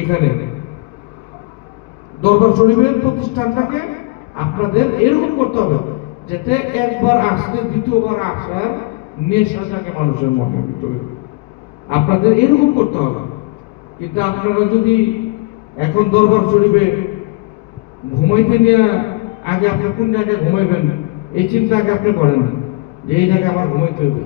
এখানে দরবার শরীফের প্রতিষ্ঠানটাকে আপনাদের এরকম করতে হবে যাতে একবার আসলে দ্বিতীয়বার আসার নেশা থাকে মানুষের মনের ভিতরে। আপনাদের এরকম করতে হবে। কিন্তু আপনারা যদি এখন দরবার শরীফে ঘুমাইতে নিয়ে আগে আপনি কোন জায়গায় ঘুমাইবেন এই চিন্তা আগে আপনি করেন যে এই জায়গায় আমার ঘুমাইতে হবে।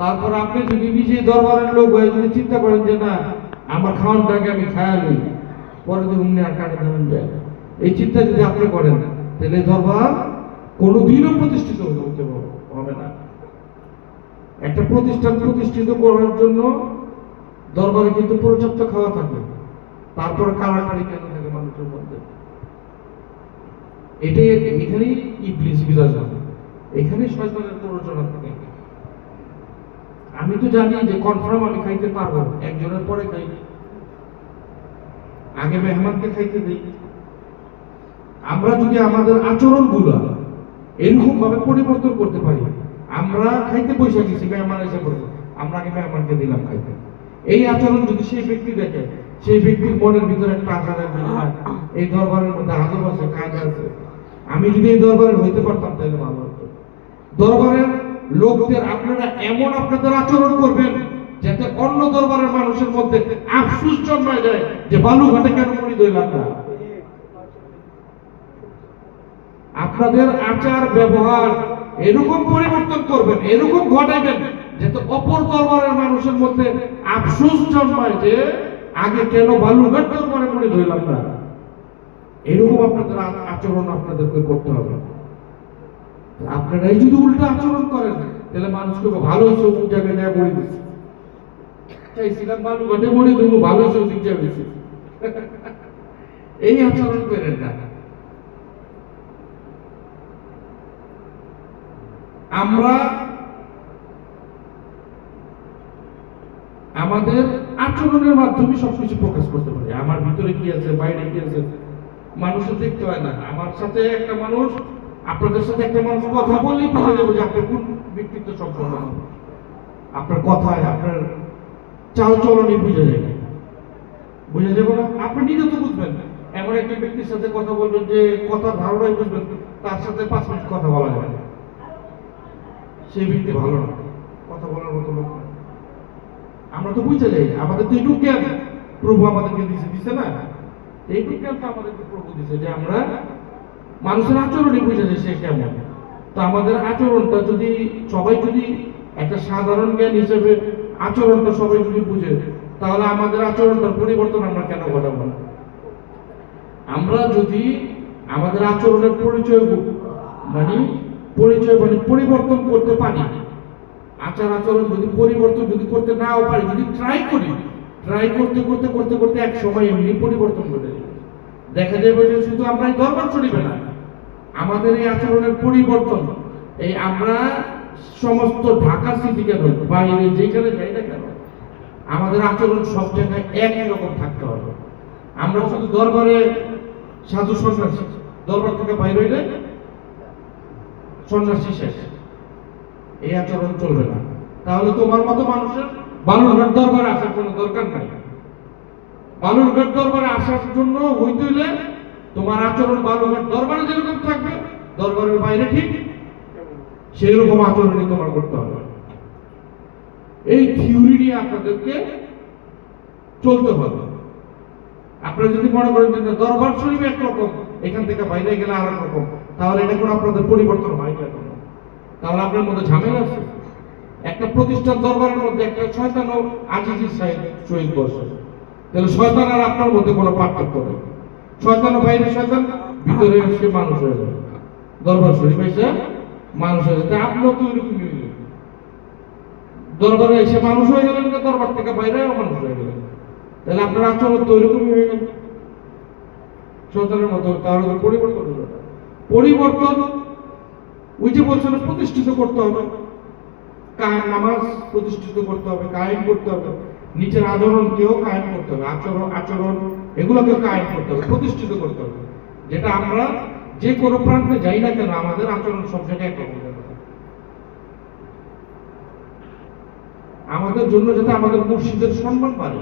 তারপর আপনি যদি নিজে দরবারের লোক হয়ে যদি চিন্তা করেন যে না আমার খাওয়ানটাকে আমি খায়া লই, পরে যদি উনি আর কাটে দেবেন যায়, এই চিন্তা যদি আপনি করেন তাহলে দরবার কোনোদিনও প্রতিষ্ঠিত হতে হবে না। একটা প্রতিষ্ঠান প্রতিষ্ঠিত করার জন্য দরবারে কিন্তু পর্যাপ্ত খাওয়া থাকে, তারপরে কারাকারি কেন থাকে মানুষের মধ্যে। এটাই এখানেই ইবলিস বিরাজমান, এখানে শয়তানের প্ররোচনা থাকে। আমি তো জানি যে কনফার্ম আমি খাইতে পারবো, একজনের পরে খাই, আগে মেহমানকে খাইতে দিই। আমরা যদি আমাদের আচরণগুলো এরকম ভাবে পরিবর্তন করতে পারি, আমরা খাইতে পয়সা দিচ্ছি, মেহমান এসে পড়ছে, আমরা আগে মেহমানকে দিলাম খাইতে, এই আচরণ যদি সেই ব্যক্তি দেখে, সেই ব্যক্তির মনের ভিতরে একটা আশা রাখবে এই দরবারের মধ্যে আদব আছে, কায়দা আছে, আমি যদি এই দরবারের হইতে পারতাম তাহলে ভালো হতো। দরবারের লোকদের আপনারা এমন আপনাদের আচরণ করবেন যাতে অন্য দরবারের মানুষের মধ্যে আফসোস জন্মায় যায় যে বালুঘাটে কেন মুড়ি দইলাম না। আপনাদের আচার ব্যবহার এরকম পরিবর্তন করবেন, এরকম ঘটাইবেন যাতে অপর দরবারের মানুষের মধ্যে আফসোস জন্মায় যে আগে কেন বালুঘাট দরবারে মুড়ি দইলাম না। এরকম আপনাদের আচরণ আপনাদেরকে করতে হবে। আপনারাই যদি উল্টা আচরণ করেন তাহলে মানুষকে ভালো হয়েছে অমুক জায়গায় যায় মরি দিচ্ছে, চাইছিলাম বালুঘাটে মরি দেবো, ভালো হয়েছে অধিক জায়গায় এই আচরণ করেন না। আমরা আমাদের আচরণের মাধ্যমে সবকিছু প্রকাশ করতে পারি, আমার ভিতরে কি আছে বাইরে কি আছে মানুষের দেখতে হয় না। আমার সাথে একটা মানুষ, আপনাদের সাথে একটা মানুষ কথা বললেই বুঝে যাবো যে আপনার কোন ব্যক্তিত্ব সম্পন্ন, আপনার কথায় আপনার চাল চলনই বুঝে যাবে, বুঝে যাবো না। আপনি নিজে তো বুঝবেন, এমন একটা ব্যক্তির সাথে কথা বলবেন যে কথা ধারণাই বুঝবেন, তার সাথে 5 মিনিট কথা বলা যাবে না, সেই ব্যক্তি ভালো না, কথা বলার মতো লোক না। আমরা তো বুঝে যাই, আমাদের তো এইটুকু জ্ঞান প্রভু আমাদেরকে দিছে না, এইটুকু জ্ঞানটা আমাদেরকে প্রভু দিছে যে আমরা মানুষের আচরণই বুঝে যায় সে কেমন। তো আমাদের আচরণটা যদি সবাই যদি একটা সাধারণ জ্ঞান হিসেবে আচরণটা সবাই যদি বুঝে, তাহলে আমাদের আচরণটার পরিবর্তন আমরা কেন ঘটাবো না। আমরা যদি আমাদের আচরণের পরিচয় মানে পরিবর্তন করতে পারি, আচার আচরণ যদি পরিবর্তন যদি করতে নাও পারি, যদি ট্রাই করতে করতে করতে করতে এক সময় এমনি পরিবর্তন ঘটে যাবে। দেখা যাবে যে শুধু আমরা এই দরবার চলিবে না, আমাদের এই আচরণের পরিবর্তন, এই আমরা সমস্ত ঢাকা সিটি কেন বাইরে যেখানে যাই না কেন আমাদের আচরণ সব জায়গায় একই রকম থাকতে হবে। আমরা শুধু দরবারে সাধু সন্ন্যাসী, দরবার থেকে বাইরে হইলে সন্ন্যাসী শেষ, এই আচরণ চলবে না। তাহলে তোমার মতো মানুষের বালুরঘাট দরবারে আসার কোনো দরকার নাই। বালুরঘাট দরবারে আসার জন্য হইতে হইলে তোমার আচরণ বালুরঘাট দরবারে যেরকম থাকবে, দরবারের বাইরে ঠিক সেই রকম আচরণই তোমার করতে হবে। এই থিওরি নিয়ে আপনাদেরকে চলতে হবে। আপনারা যদি মনে করেন যে দরবার শরীফ একরকম, এখান থেকে বাইরে গেলে আর রকম, তাহলে এটা কোনো আপনাদের পরিবর্তন হয় না, তাহলে আপনার মধ্যে ঝামেলা আছে। একটা প্রতিষ্ঠান দরবারের মধ্যে একটা শয়তান ও আজিজির শহীদ বসে, তাহলে শয়তান আর আপনার মধ্যে কোনো পার্থক্য নেই। শয়তান বাইরে শয়তান, ভিতরে এসে মানুষ হয়ে যাবে, দরবার শরীফ এসে মানুষ হয়ে যাবে। আপনিও তো এরকমই হয়ে যাবে, দরবারে এসে মানুষ হয়ে গেলেন, দরবার থেকে বাইরেও মানুষ হয়ে গেলেন, তাহলে আপনার আচরণ তো এরকমই হয়ে গেল শয়তানের মতো। তাহলে পরিবর্তন হলো, পরিবর্তন ওই যে বলছেন প্রতিষ্ঠিত করতে হবে, কায়েম নামাজ প্রতিষ্ঠিত করতে হবে, কায়েম করতে হবে, নিচের আচরণকেও কায়েম করতে হবে, আচরণ এগুলোকে কায়েম করতে হবে, প্রতিষ্ঠিত করতে হবে। যেটা আমরা যে কোনো প্রান্তে যাই না কেন আমাদের আচরণ সব জায়গায় একরকম হবে। আমাদের জন্য যাতে আমাদের মুর্শিদের সম্মান বাড়ে,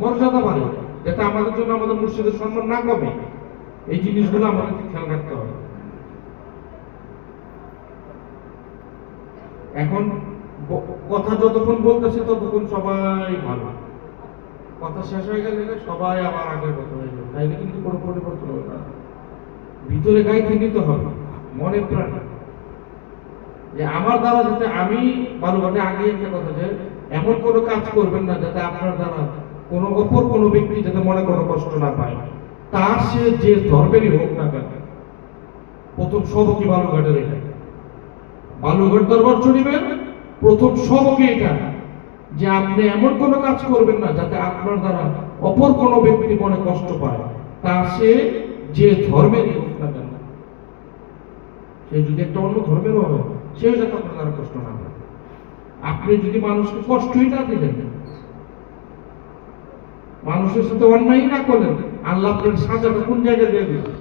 মর্যাদা বাড়ে, যাতে আমাদের জন্য আমাদের মুর্শিদের সম্মান না কমে। এই জিনিসগুলো আমাদের খেয়াল রাখতে হবে। এখন কথা যতক্ষণ বলতেছে ততক্ষণ সবাই ভালো, কথা শেষ হয়ে গেলে সবাই আবার আগের কথা হয়ে যাবে, তাইলে কিন্তু কোনো পরিবর্তন হবে না। ভিতরে গাইতে নিতে হবে, মনে প্রাণে, যে আমার দ্বারা যাতে আমি বালুঘাটে আগে একটা কথা, যে এমন কোনো কাজ করবেন না যাতে আপনার দ্বারা কোনো অপর কোনো ব্যক্তি যাতে মনে কোনো কষ্ট না পায়, তার সে যে ধর্মেরই হোক না কেন। প্রথম সবকই বালুঘাটের এটা, বালুঘাট দরবার শরীফের প্রথম সবকই এটা, যে আপনি এমন কোনো কাজ করবেন না যাতে আপনার দ্বারা অপর কোনো ব্যক্তি মনে কষ্ট পায়, তা সে যে ধর্মেরই হোক না কেন। সে যদি একটা অন্য ধর্মেরও হবে, সেও যাতে আপনার দ্বারা কষ্ট না পায়। আপনি যদি মানুষকে কষ্টই না দিলেন, মানুষের সাথে অন্যায় না করলেন, আল্লাহ আপনার সাজাটা কোন জায়গায় দিয়ে দিলেন?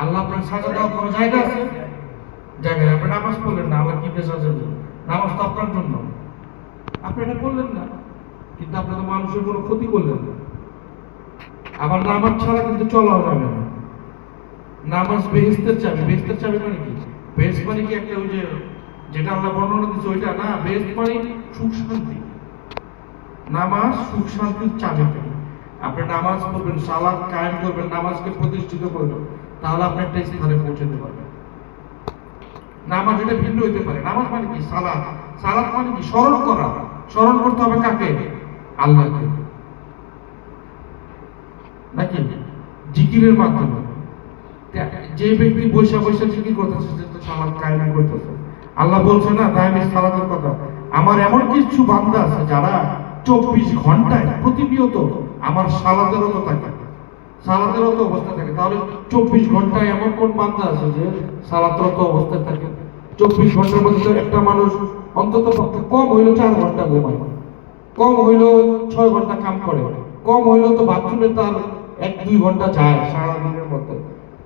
আল্লাহ আপনার সাজা দেওয়ার কোনো জায়গা আছে? জায়গায় আপনি নামাজ পড়লেন না, আল্লাহ কি দিয়ে সাজা দিলেন? নামাজ তো আপনার জন্য, আপনি এটা করলেন না, কিন্তু আপনি তো মানুষের কোনো ক্ষতি করলেন না। আবার নামাজ ছাড়া কিন্তু চলা যাবে না। নামাজ বেহেশতের চাবি। বেহেশতের চাবি মানে কি? বেহেশত মানে কি একটা ওই যে যেটা আল্লাহ বর্ণনা দিচ্ছে ওইটা না, বেহেশত মানে সুখ শান্তি। নামাজ সুখ শান্তির চাবি। আপনি নামাজ পড়বেন, সালাত কায়েম করবেন, নামাজকে প্রতিষ্ঠিত করবেন, তাহলে আপনি একটা স্থানে পৌঁছাতে পারবেন। নামাজ এটা ভিন্ন হইতে পারে। নামাজ মানে কি? সালাত। সালাত মানে কি? স্মরণ করা। স্মরণ করতে হবে কাকে? আল্লাহকে, নাকি জিকিরের মাধ্যমে। যে ব্যক্তি বৈশা বৈশা জিকির করতেছে সে তো সালাত কায়েম করতেছে। আল্লাহ বলছে না দায়মি সালাতের কথা, আমার এমন কিছু বান্দা আছে যারা 24 ঘন্টায় প্রতিনিয়ত আমার সালাতেরত থাকে, সালাতেরত অবস্থায় থাকে। তাহলে 24 ঘন্টায় এমন কোন বান্দা আছে যে সালাতেরত অবস্থায় থাকে? 24 ঘন্টার মধ্যে একটা মানুষ অন্তত পক্ষে কম হইলো 4 ঘন্টা ঘুমায়, কম হইলো 6 ঘন্টা কাম করে, কম হইলো তো বাথরুমে তার 1-2 ঘন্টা যায় সারাদিনের মধ্যে,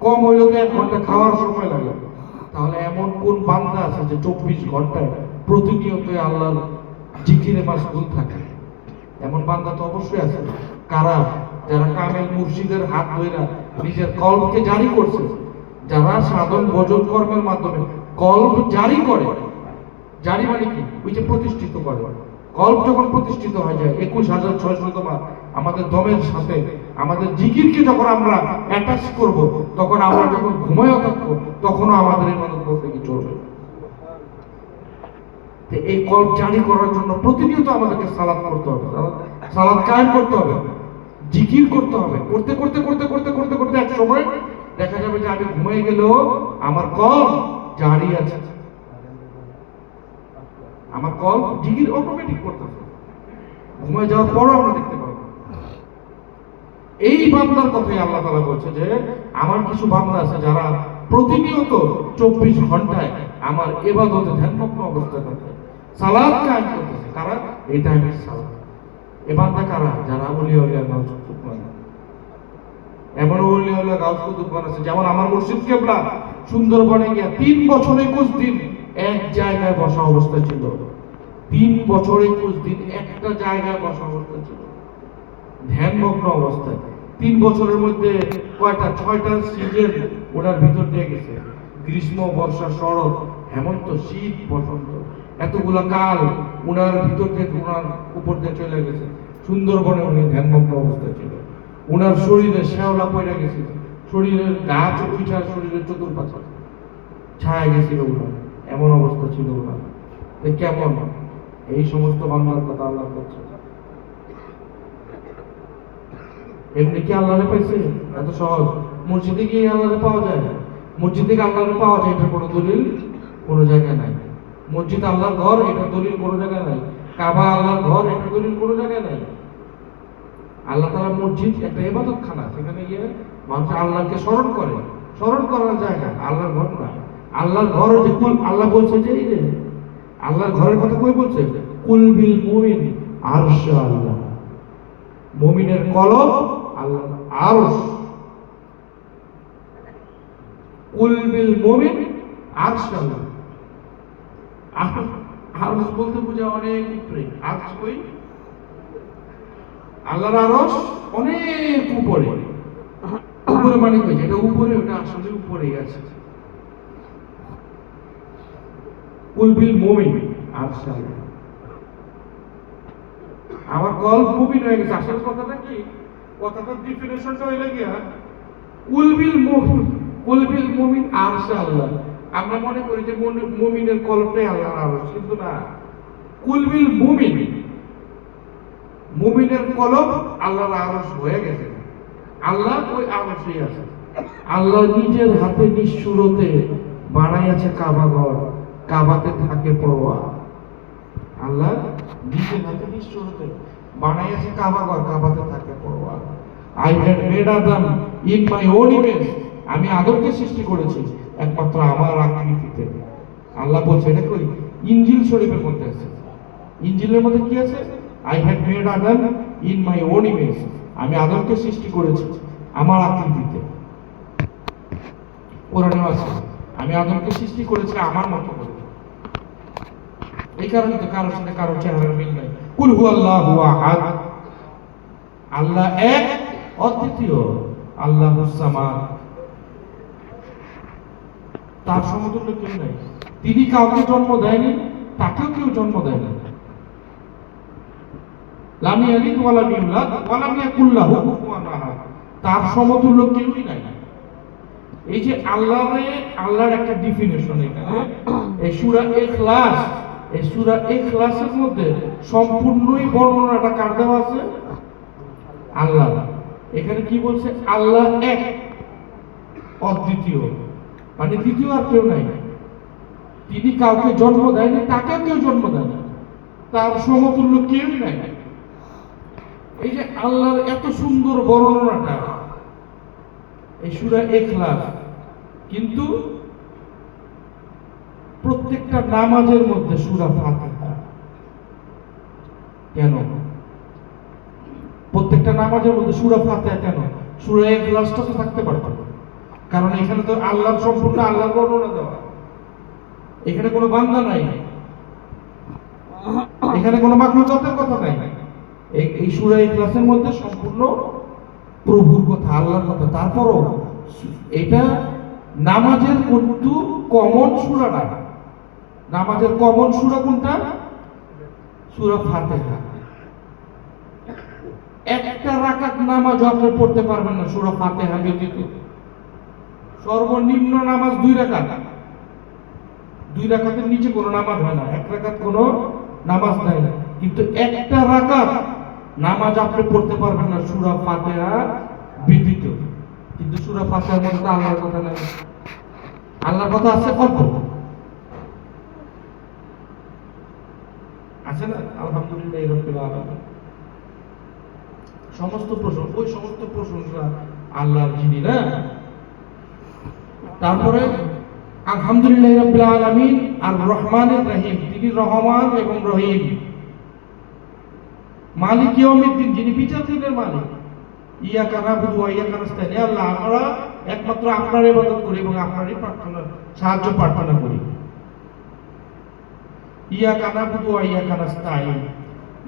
কম হইলো তো 1 ঘন্টা খাওয়ার সময় লাগে। তাহলে এমন কোন বান্দা আছে যে 24 ঘন্টায় প্রতিনিয়ত আল্লাহর জিকিরে মাশগুল থাকে? এমন বান্দা তো অবশ্যই আছে। কারা? যারা কামেল মুর্শিদের হাত ধইরা নিজের কলবকে জারি করছে, যারা সাধন ভজন কর্মের মাধ্যমে কলব জারি করে। জারি মানে কি? ওই যে প্রতিষ্ঠিত করে। কলব যখন প্রতিষ্ঠিত হয়ে যায় 21,600 আমাদের দমের সাথে আমাদের জিকিরকে যখন আমরা অ্যাটাচ করব, তখন আমরা যখন ঘুমায়ও থাকবো তখনও আমাদের ইবাদত করতে কি চলবে। এই কলব জারি করার জন্য প্রতিনিয়ত আমাদেরকে সালাত করতে হবে, সালাত কায়েম করতে হবে, জিকির করতে হবে। করতে করতে করতে করতে করতে করতে এক সময় দেখা যাবে যে আমি ঘুমিয়ে গেলেও আমার কলব জারি আছে, আমার কলব জিকির অটোমেটিক করতেছে। ঘুমিয়ে যাওয়ার পরও আমরা দেখতে পাবো। এই বান্দার কথাই আল্লাহ তাআলা বলছে যে আমার কিছু বান্দা আছে যারা প্রতিনিয়ত 24 ঘন্টায় আমার ইবাদতে ধ্যানমগ্ন অবস্থায় থাকে, সালাত কায়েম করতেছে। কারা? এই টাইমের সালাত। এই বান্দা কারা? যারা ওলিয়া ওলিয়া গাউস কুতুব। এমন ওলিয়া ওলিয়া গাউস কুতুব আছে, যেমন আমার মুর্শিদ কেবলা সুন্দরবনে গিয়া 3 বছর 21 দিন এক জায়গায় বসা অবস্থায় ছিল। 3 বছর 21 দিন একটা জায়গায় বসা অবস্থায় ছিল, ধ্যানমগ্ন অবস্থায়। 3 বছরের মধ্যে কয়টা? 6টা সিজন ওনার ভিতর দিয়ে গেছে। গ্রীষ্ম, বর্ষা, শরৎ, হেমন্ত, শীত, বসন্ত, এতগুলা কাল ওনার ভিতর দিয়ে ওনার উপর দিয়ে চলে গেছে। সুন্দরবনে উনি ধ্যানমগ্ন অবস্থায় ছিল। ওনার শরীরে শ্যাওলা পড়ে গেছিল, শরীরের গাছ উঠা শরীরের চতুর্পাশে ছায়া গেছিল ওনার, এমন অবস্থা ছিল ওনার। কেমন? এই সমস্ত বাংলার কথা আল্লাহ করছে। এমনি কি আল্লাহরে পাইছে? এত সহজ? মসজিদে গিয়ে আল্লাহরে পাওয়া যায়? মসজিদে গিয়ে আল্লাহরে পাওয়া যায় এটা কোনো দলিল কোনো জায়গায় নাই। মসজিদ আল্লাহর ঘর এটা দলিল কোনো জায়গায় নাই। কাবা আল্লাহর ঘর এটা দলিল কোনো জায়গায় নাই। আল্লাহ তাআলা মসজিদ একটা ইবাদতখানা, সেখানে গিয়ে মানুষ আল্লাহকে স্মরণ করে, স্মরণ করার জায়গা, আল্লাহর ঘর না। আল্লাহর ঘর যে কুল, আল্লাহ বলছে যে এই যে আল্লাহর ঘরের কথা কই বলছে? কুল বিল মুমিন আরশ আল্লাহ, মুমিনের কলব আল্লাহ আরশ। কুল বিল মুমিন আরশ আল্লাহ। আরশ বলতে বোঝা অনেক উপরে। আরশ কই? আল্লাহর আরশ অনেক উপরে। উপরে মানে কি, যেটা উপরে ওটা আসলে উপরেই আছে। কুল বিল মুমিন আরশ আল্লাহ। আমার গল্প মুমিন হয়ে গেছে। আসল কথাটা কি, কথাটার ডিফিনিশনটা হইলে গিয়া কুল বিল মুমিন আরশ আল্লাহ। আমরা মনে করি যে মুমিনের কলমটাই আল্লাহর আরশ, কিন্তু না। কুল বিল মুমিনের কলম আল্লাহর আরশ হয়ে গেছে। আল্লাহ ওই আরশেই আছে। আল্লাহ নিজের হাতে নিঃসুরতে বানাইয়াছে কাবাঘর, কাবাতে থাকে পরোয়া। আল্লাহ নিজের হাতে নিঃসুরতে বানাইয়াছে কাবাঘর, কাবাতে থাকে পরোয়া। I had made Adam in my own image. আমি আদমকে সৃষ্টি করেছি একমাত্র আমার আকৃতিতে। আল্লাহ বলছে, এটা কই ইনজিল শরীফের মধ্যে আছে। ইনজিলের মধ্যে কি আছে? I had made Adam in my own image. আমি আদমকে সৃষ্টি করেছি আমার আকৃতিতে। কোরআনেও আছে, আমি আদমকে সৃষ্টি করেছি আমার মতো করে। এই কারণে তো কারোর সাথে কারোর চেহারার মিল নাই। কুল হুয়াল্লাহু আহাদ, আল্লাহ এক, অদ্বিতীয়। আল্লাহুস সামাদ, তার সমতুল্য কেউ নাই। তিনি কাউকে জন্ম দেয়নি, তাকেও কেউ জন্ম দেয় না। লাম ইয়ালিদ ওয়া লাম ইউলাদ ওয়া লাম ইয়াকুল লাহু কুফুয়ান আহাদ, তার সমতুল্য কেউই নাই। এই যে আল্লাহর একটা ডিফিনিশন এখানে এই সূরা ইখলাস, এই সূরা ইখলাসের মধ্যে সম্পূর্ণই বর্ণনাটা কার দেওয়া আছে? আল্লাহ। এখানে কি বলছে? আল্লাহ এক, অদ্বিতীয়, মানে দ্বিতীয় আর কেউ নাই। তিনি কাউকে জন্ম দেয়নি, তাকেও কেউ জন্ম দেয় না, তার সমতুল্য কেউই নাই। এই যে আল্লাহর এত সুন্দর বর্ণনাটা এই সূরা ইখলাস, কিন্তু প্রত্যেকটা নামাজের মধ্যে সূরা ফাতিহা কেন? প্রত্যেকটা নামাজের মধ্যে সূরা ফাতিহা কেন? সূরা ইখলাসটা তো থাকতে পারত, কারণ এখানে তো আল্লাহর সম্পূর্ণ আল্লাহর বর্ণনা দেওয়া। এখানে কোনো বান্দা নাই, এখানে কোনো মাখলুকাতের কথা নাই। এই সূরা ইখলাসের মধ্যে সম্পূর্ণ প্রভুর কথা, আল্লাহর কথা। তারপরও এটা নামাজের কিন্তু কমন সূরা না। নামাজের কমন সূরা কোনটা? সূরা ফাতিহা। একটা রাকাত নামাজ আপনি পড়তে পারবেন না সূরা ফাতিহা ব্যতীত। সর্বনিম্ন নামাজ 2 রাকাত। 2 রাকাতের নিচে কোনো নামাজ হয় না, 1 রাকাত কোনো নামাজ নাই। কিন্তু একটা রাকাত নামাজ আপনি পড়তে পারবেন না সূরা ফাতিহা ব্যতীত। কিন্তু সূরা ফাতিহার মধ্যে আল্লাহর কথা নাই। আল্লাহর কথা আছে অল্প, আছে না? আলহামদুলিল্লাহি রাব্বিল আলামিন। সমস্ত প্রশংসা, ওই সমস্ত প্রশংসা আল্লাহর, যিনি না। তারপরে আলহামদুলিল্লাহি রাব্বিল আলামিন আর রহমানির রহিম, তিনি রহমান এবং রহিম। মালিক ইয়াউমিদ্দিন, যিনি বিচার দিনের মালিক। ইয়াকা নাবুদু ওয়া ইয়াকা নাস্তাইন, আল্লাহ আমরা একমাত্র আপনার ইবাদত করি এবং আপনারই সাহায্য প্রার্থনা করি। ইয়াকা নাবুদু ওয়া ইয়াকা নাস্তাইন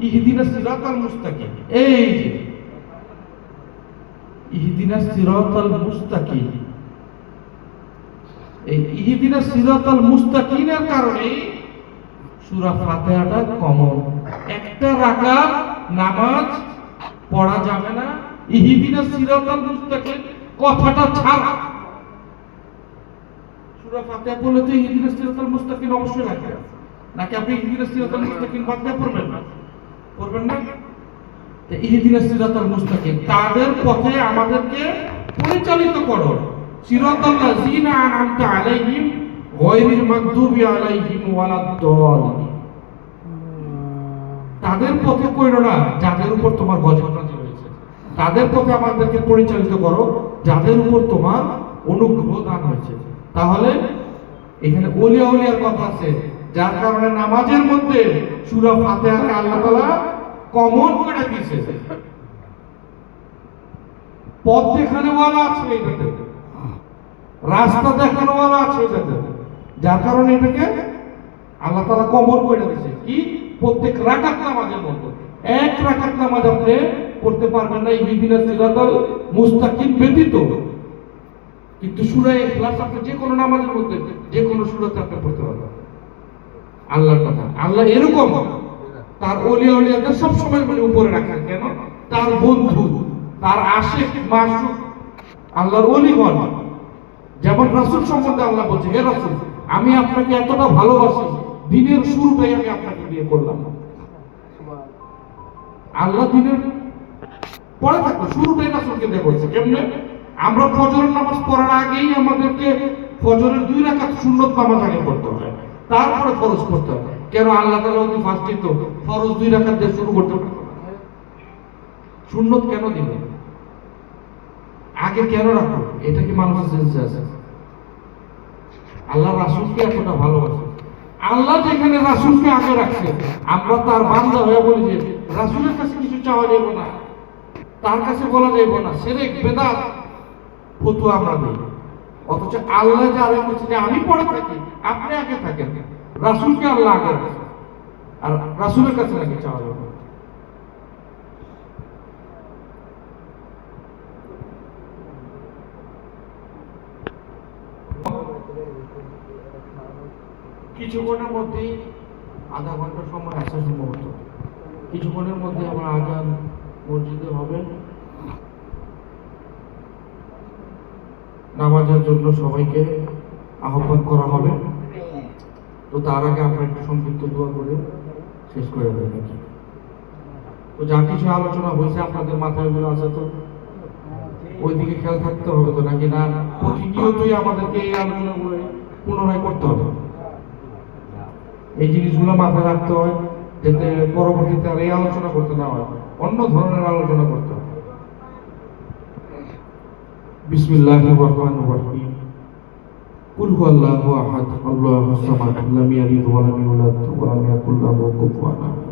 ইহদিনাস সিরাতাল মুস্তাকিম। এই যে ইহদিনাস সিরাতাল মুস্তাকিম, এই ইহদিনাস সিরাতাল মুস্তাকিমের কারণে সূরা ফাতিহাটা কমন। একটা রাকাত নামাজ পড়া যাবে না ইহদিনাস সিরাতাল মুস্তাকিম কথাটা ছাড়া। সূরা ফাতিহা পড়লে তো ইহদিনাস সিরাতাল মুস্তাকিম অবশ্যই লাগবে, নাকি আপনি ইহদিনাস সিরাতাল মুস্তাকিম বাদ দিয়ে পড়বেন না? পড়বেন না। তো ইহদিনাস সিরাতাল মুস্তাকিম, তাদের পথে আমাদেরকে পরিচালিত করো। সিরাতাল লাযিনা আনআমতা আলাইহিম গায়রিল মাগদুবি আলাইহিম ওয়ালাদ-দাল্লিন, তাদের পথে কইরো না যাদের উপর তোমার গজব নাযিল হয়েছে। তাদের পথে আমাদেরকে পরিচালিত করো যাদের উপর তোমার অনুগ্রহ দান হয়েছে। তাহলে এখানে ওলিয়া ওলিয়ার কথা আছে, যার কারণে নামাজের মধ্যে সূরা ফাতিহাকে আল্লাহ তাআলা কমন করে দিয়েছে। পথ দেখানোওয়ালা আছে এটাতে, রাস্তা দেখানোওয়ালা আছে এটাতে, যার কারণে এটাকে আল্লাহ তাআলা কমন করে দিয়েছে। কি? প্রত্যেক রাকাত নামাজের মধ্যে 1 রাকাত নামাজ আপনি পড়তে পারবেন না ইহদিনাস সিরাতাল মুস্তাকিম ব্যতীত, কিন্তু সূরা ইখলাস আপনি যে কোনো নামাজের মধ্যে যে কোনো সূরাতে আপনি পড়তে পারবেন। আল্লাহর কথা, আল্লাহ এরকম তার ওলিয়া উলিয়াদের সব সময় মানে উপরে রাখেন। কেন? তার বন্ধু, তার আশিক মাসুক আল্লাহর ওলিগণ। যেমন রাসূল সম্বন্ধে আল্লাহ বলছে, হে রাসূল, আমি আপনাকে এতটা ভালোবাসি, দিনের শুরুটাই আমি আপনাকে বিয়ে করলাম। আল্লাহ দিনের পরে থাকতো, শুরুটাই রাসূলকে দিয়ে বলছে। কেমনে? আমরা ফজরের নামাজ পড়ার আগেই আমাদেরকে ফজরের 2 রাকাত সুন্নত নামাজ আগে পড়তে হবে, তারপরে ফরজ পড়তে হবে। কেন? আল্লাহ তাআলা ওই ফার্স্টে তো ফরজ 2 রাকাত দিয়ে শুরু করতে পারতো না। সুন্নত কেন দিবে? আগে কেন রাখো? এটা কি মানুষের সেন্সে আছে? আল্লাহ রাসূলকে এতটা ভালোবাসে, আল্লাহ যেখানে রাসূলকে আগে রাখছে, আমরা তার বান্দা হয়ে বলি যে রাসূলের কাছে কিছু চাওয়া যাবে না, তার কাছে বলা যাবে না, শিরক বেদাত ফতোয়া আমরা দেই। অথচ আল্লাহ যে আরে বলছে যে আমি পরে থাকি, আপনি আগে থাকেন, রাসূলকে আল্লাহ আগে রাখছে, আর রাসূলের কাছে নাকি চাওয়া যাবে না। কিছুক্ষণের মধ্যেই আধা ঘন্টা সময় আসা সম্ভবত, কিছুক্ষণের মধ্যে আমার আজান মসজিদে হবে, নামাজের জন্য সবাইকে আহ্বান করা হবে। তো তার আগে আমরা একটু সংক্ষিপ্ত দোয়া করে শেষ করে দেয় নাকি? তো যা কিছু আলোচনা হয়েছে আপনাদের মাথায় গুলো আছে, তো ওইদিকে খেয়াল থাকতে হবে তো নাকি? না প্রতিনিয়তই আমাদেরকে এই আলোচনাগুলো পুনরায় করতে হবে? এই জিনিসগুলো মাথায় রাখতে হয়, যাতে পরবর্তীতে আর এই আলোচনা করতে না হয়, অন্য ধরনের আলোচনা করতে হয়। বিসমিল্লাহির রহমানির রহিম। কুল হুয়াল্লাহু আহাদ, আল্লাহুস সামাদ, লাম ইয়ালিদ ওয়া লাম ইউলাদ ওয়া লাম ইয়াকুল লাহু কুফুয়ান আহাদ।